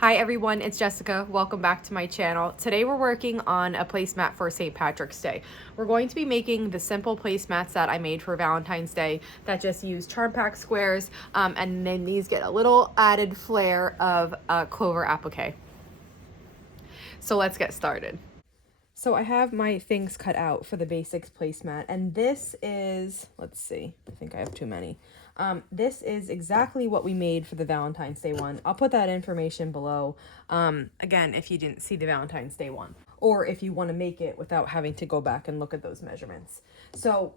Hi everyone, it's Jessica. Welcome back to my channel. Today we're working on a placemat for St. Patrick's Day. We're going to be making the simple placemats that I made for Valentine's Day that just use charm pack squares, and then these get a little added flair of clover applique. So let's get started. So I have my things cut out for the basics placemat, and this is, let's see, I think I have too many. This is exactly what we made for the Valentine's Day one. I'll put that information below, again, if you didn't see the Valentine's Day one, or if you want to make it without having to go back and look at those measurements. So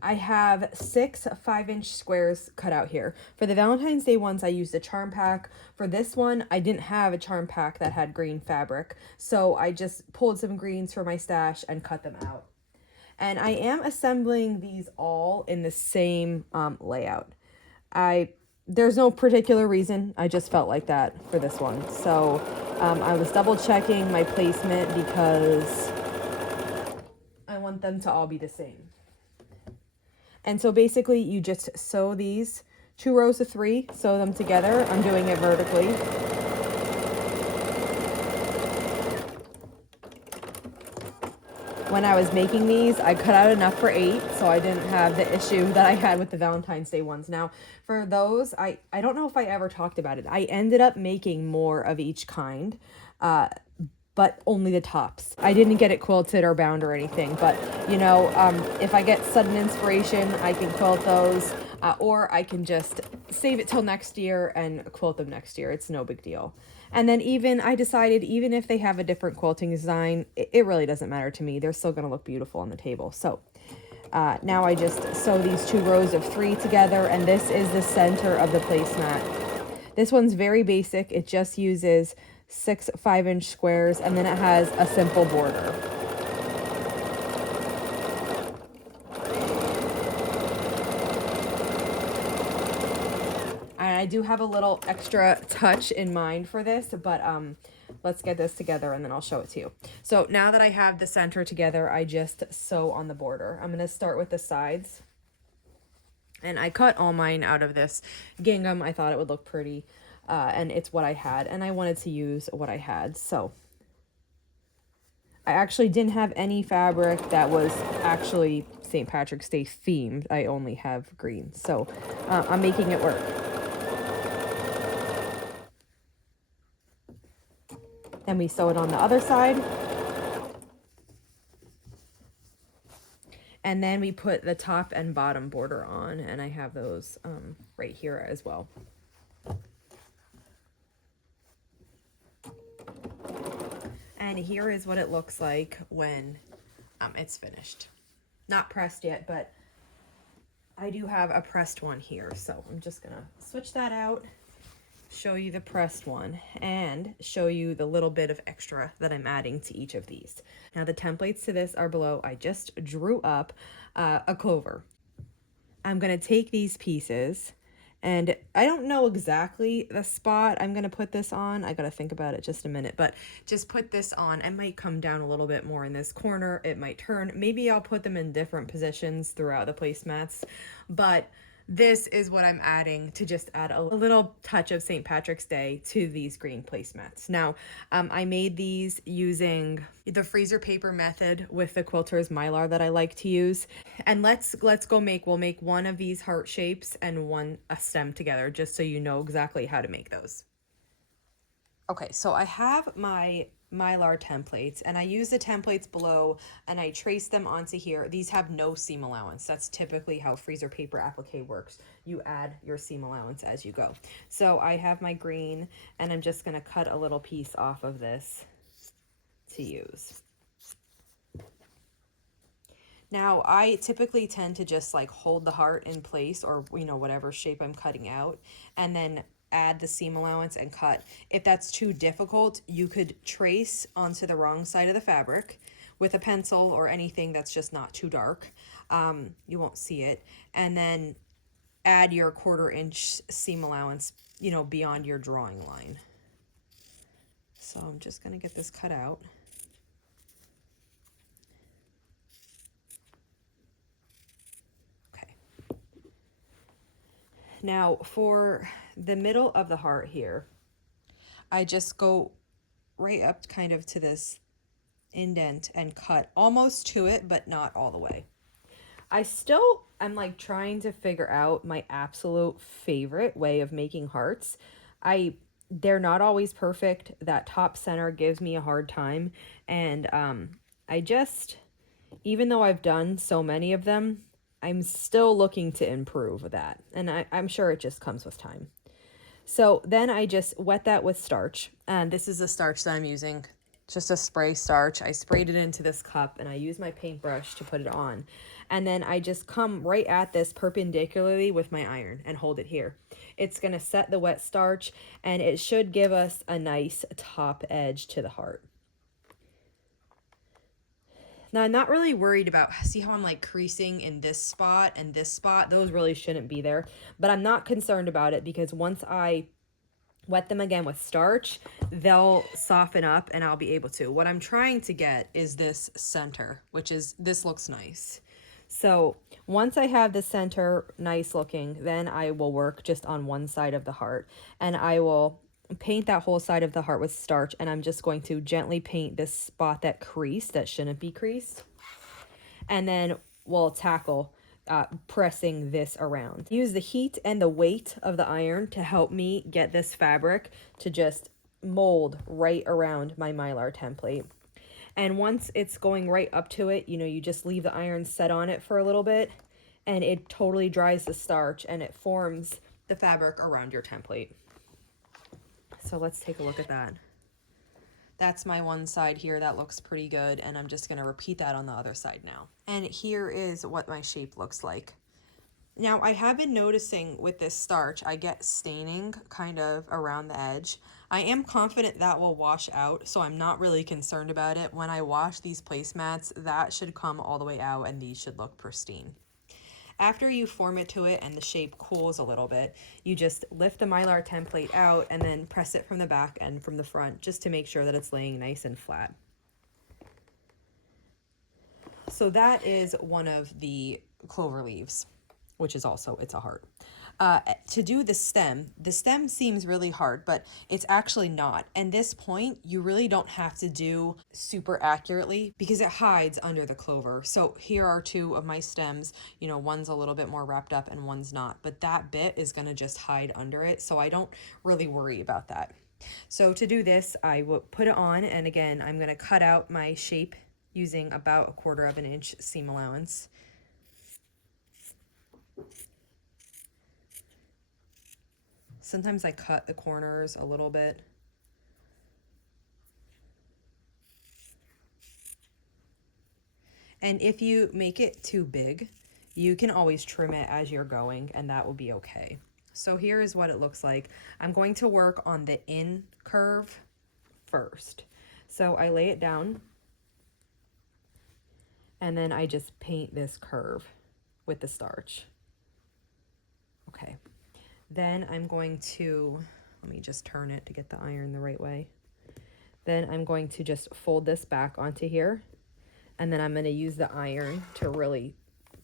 I have 6 5-inch squares cut out here. For the Valentine's Day ones, I used a charm pack. For this one, I didn't have a charm pack that had green fabric, so I just pulled some greens from my stash and cut them out. And I am assembling these all in the same layout. There's no particular reason, I just felt like that for this one. So I was double checking my placement because I want them to all be the same. And so basically you just sew these 2 rows of 3, sew them together. I'm doing it vertically. When I was making these, I cut out enough for 8, so I didn't have the issue that I had with the Valentine's Day ones. Now, for those, I don't know if I ever talked about it. I ended up making more of each kind, but only the tops. I didn't get it quilted or bound or anything, but you know, if I get sudden inspiration, I can quilt those, or I can just save it till next year and quilt them next year. It's no big deal. And then I decided even if they have a different quilting design, it really doesn't matter to me. They're still gonna look beautiful on the table. So now I just sew these 2 rows of 3 together, and this is the center of the placemat. This one's very basic. It just uses 6 5-inch squares, and then it has a simple border. And I do have a little extra touch in mind for this, but let's get this together and then I'll show it to you. So now that I have the center together, I just sew on the border. I'm going to start with the sides. And I cut all mine out of this gingham. I thought it would look pretty. And it's what I had, and I wanted to use what I had. So I actually didn't have any fabric that was actually St. Patrick's Day themed. I only have green, so I'm making it work. Then we sew it on the other side, and then we put the top and bottom border on, and I have those right here as well. And here is what it looks like when it's finished. Not pressed yet, but I do have a pressed one here. So I'm just gonna switch that out, show you the pressed one, and show you the little bit of extra that I'm adding to each of these. Now the templates to this are below. I just drew up a clover. I'm gonna take these pieces, and I don't know exactly the spot I'm going to put this on. I got to think about it just a minute, but just put this on. I might come down a little bit more in this corner. It might turn. Maybe I'll put them in different positions throughout the placemats, but this is what I'm adding to just add a little touch of St. Patrick's Day to these green placemats. Now, I made these using the freezer paper method with the quilter's Mylar that I like to use. And we'll make one of these heart shapes and a stem together, just so you know exactly how to make those. Okay, so I have my Mylar templates, and I use the templates below and I trace them onto here. These have no seam allowance. That's typically how freezer paper applique works. You add your seam allowance as you go. So I have my green, and I'm just gonna cut a little piece off of this to use. Now, I typically tend to just like hold the heart in place, or you know, whatever shape I'm cutting out, and then add the seam allowance and cut. If that's too difficult, you could trace onto the wrong side of the fabric with a pencil or anything that's just not too dark. You won't see it. And then add your 1/4 inch seam allowance, you know, beyond your drawing line. So I'm just gonna get this cut out. Now for the middle of the heart here, I just go right up kind of to this indent and cut almost to it, but not all the way. I'm like trying to figure out my absolute favorite way of making hearts. They're not always perfect. That top center gives me a hard time. And I just, even though I've done so many of them, I'm still looking to improve that. And I'm sure it just comes with time. So then I just wet that with starch. And this is the starch that I'm using. Just a spray starch. I sprayed it into this cup and I use my paintbrush to put it on. And then I just come right at this perpendicularly with my iron and hold it here. It's going to set the wet starch and it should give us a nice top edge to the heart. Now, I'm not really worried about, see how I'm like creasing in this spot and this spot? Those really shouldn't be there. But I'm not concerned about it because once I wet them again with starch, they'll soften up and I'll be able to. What I'm trying to get is this center, which is, this looks nice. So once I have the center nice looking, then I will work just on one side of the heart and I will paint that whole side of the heart with starch, and I'm just going to gently paint this spot that creased, that shouldn't be creased. And then we'll tackle pressing this around. Use the heat and the weight of the iron to help me get this fabric to just mold right around my Mylar template. And once it's going right up to it, you just leave the iron set on it for a little bit and it totally dries the starch and it forms the fabric around your template. So let's take a look at that. That's my one side here. That looks pretty good. And I'm just going to repeat that on the other side now. And here is what my shape looks like. Now, I have been noticing with this starch, I get staining kind of around the edge. I am confident that will wash out, so I'm not really concerned about it. When I wash these placemats, that should come all the way out and these should look pristine. After you form it to it and the shape cools a little bit, you just lift the Mylar template out and then press it from the back and from the front just to make sure that it's laying nice and flat. So that is one of the clover leaves, which is also, it's a heart. To do the stem seems really hard, but it's actually not. And this point, you really don't have to do super accurately because it hides under the clover. So here are two of my stems, one's a little bit more wrapped up and one's not, but that bit is gonna just hide under it. So I don't really worry about that. So to do this, I will put it on, and again, I'm gonna cut out my shape using about 1/4 of an inch seam allowance. Sometimes I cut the corners a little bit. And if you make it too big, you can always trim it as you're going, and that will be okay. So here is what it looks like. I'm going to work on the in curve first. So I lay it down, and then I just paint this curve with the starch. Okay. Then I'm going to, let me just turn it to get the iron the right way. Then I'm going to just fold this back onto here, and then I'm going to use the iron to really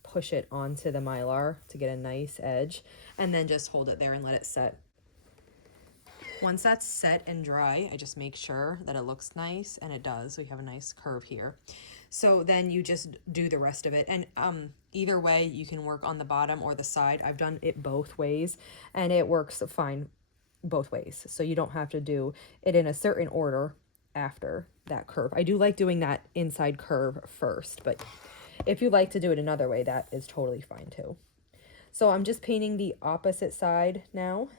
push it onto the Mylar to get a nice edge, and then just hold it there and let it set. Once that's set and dry, I just make sure that it looks nice, and it does. We have a nice curve here. So then you just do the rest of it. And either way, you can work on the bottom or the side. I've done it both ways, and it works fine both ways. So you don't have to do it in a certain order after that curve. I do like doing that inside curve first, but if you like to do it another way, that is totally fine too. So I'm just painting the opposite side now,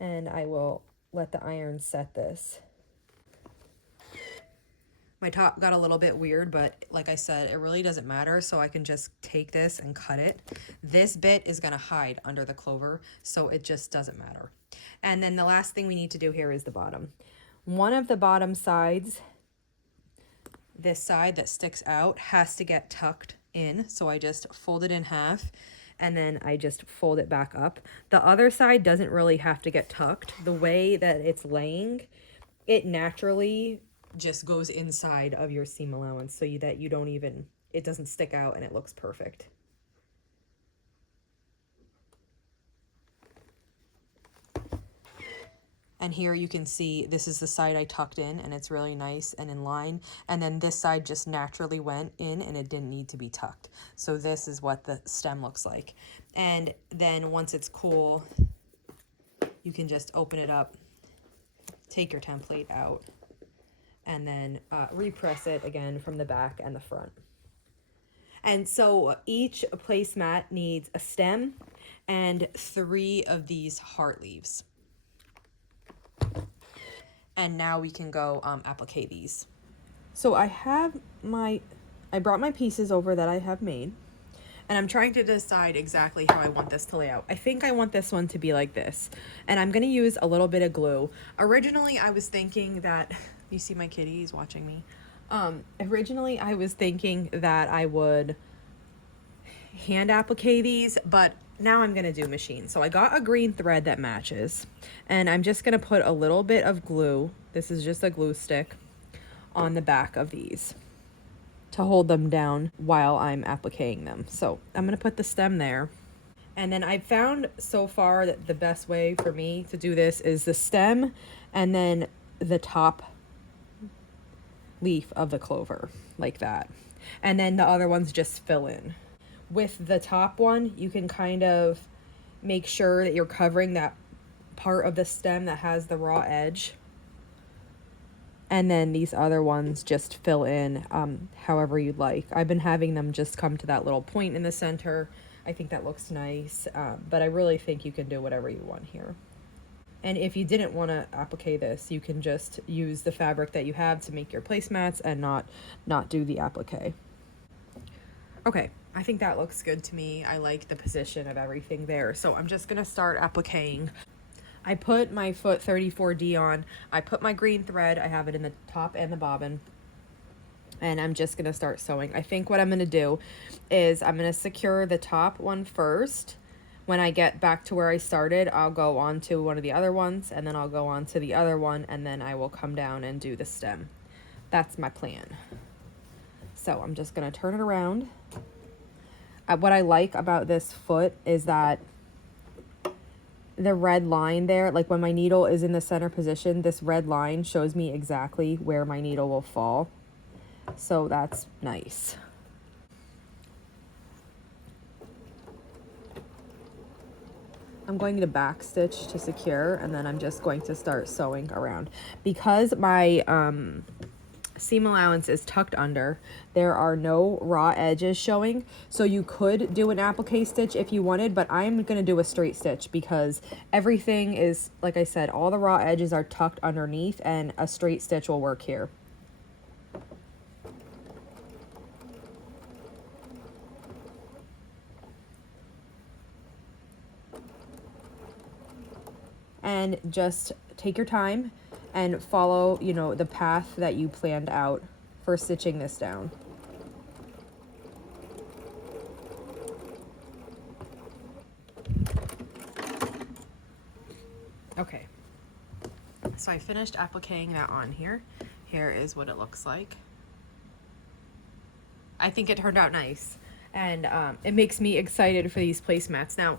and I will let the iron set this. My top got a little bit weird, but like I said, it really doesn't matter, so I can just take this and cut it. This bit is gonna hide under the clover, so it just doesn't matter. And then the last thing we need to do here is the bottom. One of the bottom sides, this side that sticks out, has to get tucked in, so I just fold it in half, and then I just fold it back up. The other side doesn't really have to get tucked. The way that it's laying, it naturally just goes inside of your seam allowance so that you don't even, it doesn't stick out and it looks perfect. And here you can see this is the side I tucked in, and it's really nice and in line. And then this side just naturally went in and it didn't need to be tucked. So this is what the stem looks like. And then once it's cool, you can just open it up, take your template out, and then repress it again from the back and the front. And so each placemat needs a stem and 3 of these heart leaves. And now we can go applique these. So I brought my pieces over that I have made, and I'm trying to decide exactly how I want this to lay out. I think I want this one to be like this, and I'm gonna use a little bit of glue. Originally, I was thinking that, you see my kitty, he's watching me. Originally I was thinking that I would hand applique these, but now I'm gonna do machine. So I got a green thread that matches, and I'm just gonna put a little bit of glue, this is just a glue stick, on the back of these to hold them down while I'm appliquing them. So I'm gonna put the stem there. And then I found so far that the best way for me to do this is the stem and then the top leaf of the clover, like that. And then the other ones just fill in. With the top one, you can kind of make sure that you're covering that part of the stem that has the raw edge. And then these other ones just fill in however you'd like. I've been having them just come to that little point in the center. I think that looks nice, but I really think you can do whatever you want here. And if you didn't want to applique this, you can just use the fabric that you have to make your placemats and not do the applique. Okay, I think that looks good to me. I like the position of everything there. So I'm just gonna start appliquing. I put my foot 34D on. I put my green thread. I have it in the top and the bobbin. And I'm just gonna start sewing. I think what I'm gonna do is I'm gonna secure the top one first. When I get back to where I started, I'll go on to one of the other ones, and then I'll go on to the other one, and then I will come down and do the stem. That's my plan. So I'm just gonna turn it around. What I like about this foot is that the red line there, like when my needle is in the center position, this red line shows me exactly where my needle will fall. So that's nice. I'm going to back stitch to secure, and then I'm just going to start sewing around. Because my seam allowance is tucked under, there are no raw edges showing, so you could do an applique stitch if you wanted, but I'm going to do a straight stitch because everything is, like I said, all the raw edges are tucked underneath, and a straight stitch will work here. And just take your time and follow, you know, the path that you planned out for stitching this down. Okay, so I finished appliquing that on here. Here is what it looks like. I think it turned out nice, and it makes me excited for these placemats. Now,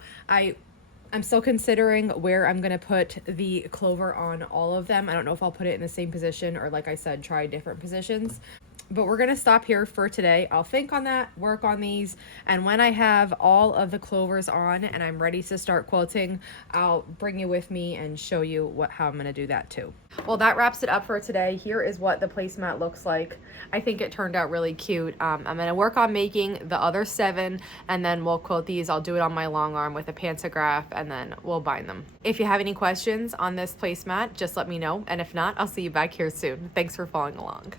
I'm still considering where I'm going to put the clover on all of them. I don't know if I'll put it in the same position or, like I said, try different positions. But we're going to stop here for today. I'll think on that, work on these, and when I have all of the clovers on and I'm ready to start quilting, I'll bring you with me and show you how I'm going to do that too. Well, that wraps it up for today. Here is what the placemat looks like. I think it turned out really cute. I'm going to work on making the other 7, and then we'll quilt these. I'll do it on my long arm with a pantograph, and then we'll bind them. If you have any questions on this placemat, just let me know, and if not, I'll see you back here soon. Thanks for following along.